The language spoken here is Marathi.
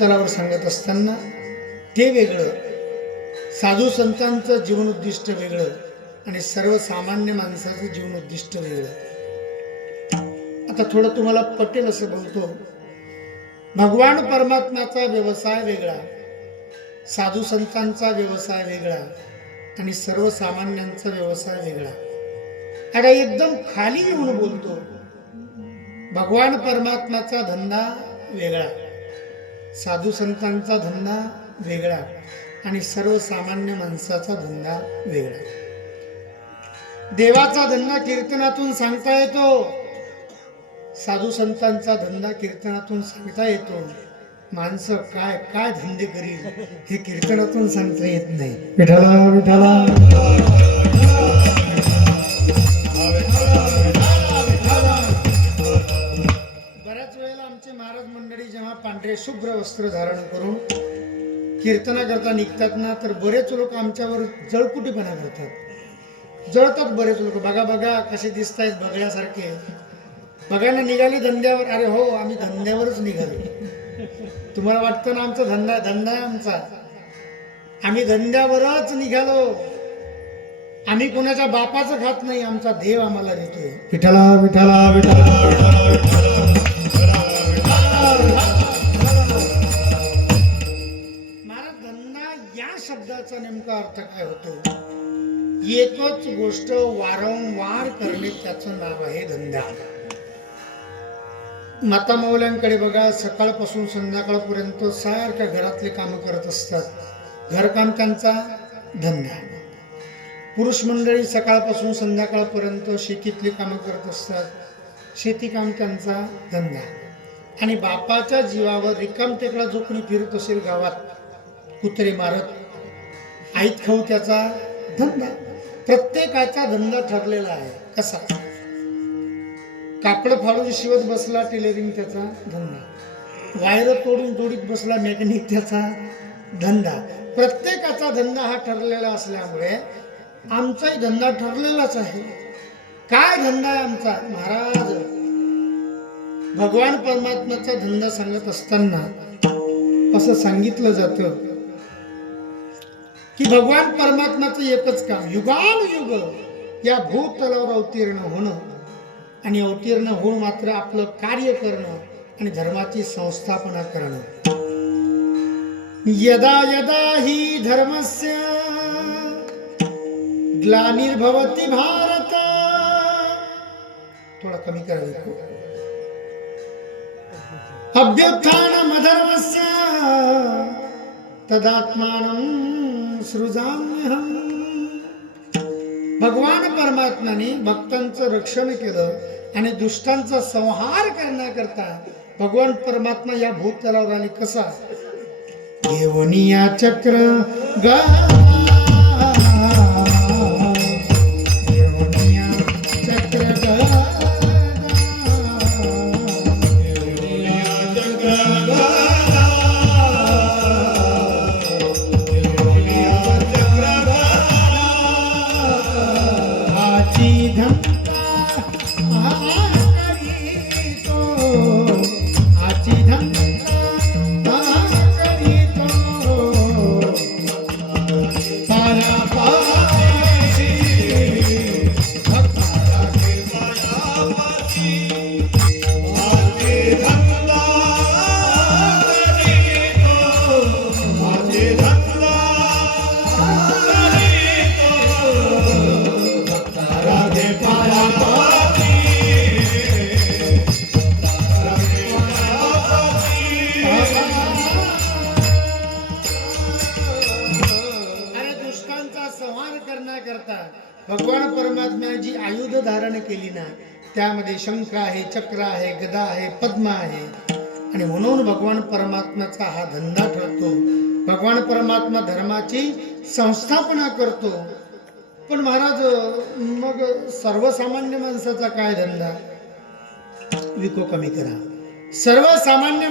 तलावर सांगत असताना ते वेगळं. साधू संतांचं जीवन उद्दिष्ट वेगळं आणि सर्वसामान्य माणसाचं जीवन उद्दिष्ट वेगळं. आता थोडं तुम्हाला पटेल असं बोलतो. भगवान परमात्माचा व्यवसाय वेगळा. साधू संतांचा व्यवसाय वेगळा आणि सर्वसामान्यांचा व्यवसाय वेगळा. आता एकदम खाली येऊन बोलतो. भगवान परमात्माचा धंदा वेगळा. साधू संतांचा धंदा वेगळा आणि सर्वसामान्य माणसाचा धंदा वेगळा. देवाचा धंदा कीर्तनातून सांगता येतो. साधू संतांचा धंदा कीर्तनातून सांगता येतो. माणसं काय काय धंदे करील हे कीर्तनातून सांगता येत नाही. विठाला विठाला पांढरे शुभ्र वस्त्र धारण करून कीर्तना करता निघतात ना तर बरेच लोक आमच्यावर जळकुटीपणा करतात. जळतात बरेच लोक. बघा बघा कसे दिसत आहेत बघण्यासारखे. बघायला निघाले धंद्यावर. अरे हो आम्ही धंद्यावरच निघालो. तुम्हाला वाटतं ना आमचा धंदा धंदा आहे आमचा? आम्ही धंद्यावरच निघालो. आम्ही कोणाच्या बापाचं खात नाही. आमचा देव आम्हाला देतोय. विठाला विठाला विठाला विठाला शब्दाचा नेमका अर्थ काय होतो? एकच गोष्ट वारंवार करणे त्याचं नाव आहे धंदा माता मौल्यांकडे बघा सकाळपासून संध्याकाळपर्यंत सारख्या घरातले कामं करत असतात. घरकाम त्यांचा धंदा. पुरुष मंडळी सकाळपासून संध्याकाळपर्यंत शेतीतली कामं करत असतात. शेतीकाम त्यांचा धंदा. आणि बापाच्या जीवावर रिकाम टेकडा जो कोणी फिरत असेल गावात कुत्रे मारत आईत खाऊ त्याचा धंदा. प्रत्येकाचा धंदा ठरलेला आहे. कसा? कापड फाडून शिवत बसला टेलरिंग त्याचा धंदा. वायर तोडून जोडीत बसला मेकॅनिक त्याचा धंदा. प्रत्येकाचा धंदा हा ठरलेला असल्यामुळे आमचाही धंदा ठरलेलाच आहे. काय धंदा आहे आमचा? महाराज भगवान परमात्म्याचा धंदा सांगत असताना असं सांगितलं जातं. की भगवान परमात्माचं एकच काम युगानुयुग या भूतलावर अवतीर्ण होणं. आणि अवतीर्ण होऊन मात्र आपलं कार्य करणं आणि धर्माची संस्थापना करणं. यदा यदा ही धर्मस्य ग्लानिर्भवती भारत. थोडा कमी करा अभ्युत्थानमधर्मस्य तदात्मानं सृजाम्यहम। भगवान परमात्म्याने भक्तांचं रक्षण केलं आणि दुष्टांचा संहार करण्याकरता भगवान परमात्मा या भूतलावर आले कसा? घेऊन या चक्र गा संहार करण्याकरता भगवान परमात्म्याची आयुध धारण केली ना त्यामध्ये शंख आहे चक्र आहे गदा आहे पद्म आहे. आणि म्हणून भगवान परमात्म्याचा हा धंदा ठरतो. भगवान परमात्मा धर्माची संस्थापना करतो. पण महाराज मग सर्वसामान्य माणसाचा काय धंदा? विको कमी करा. सर्वसामान्य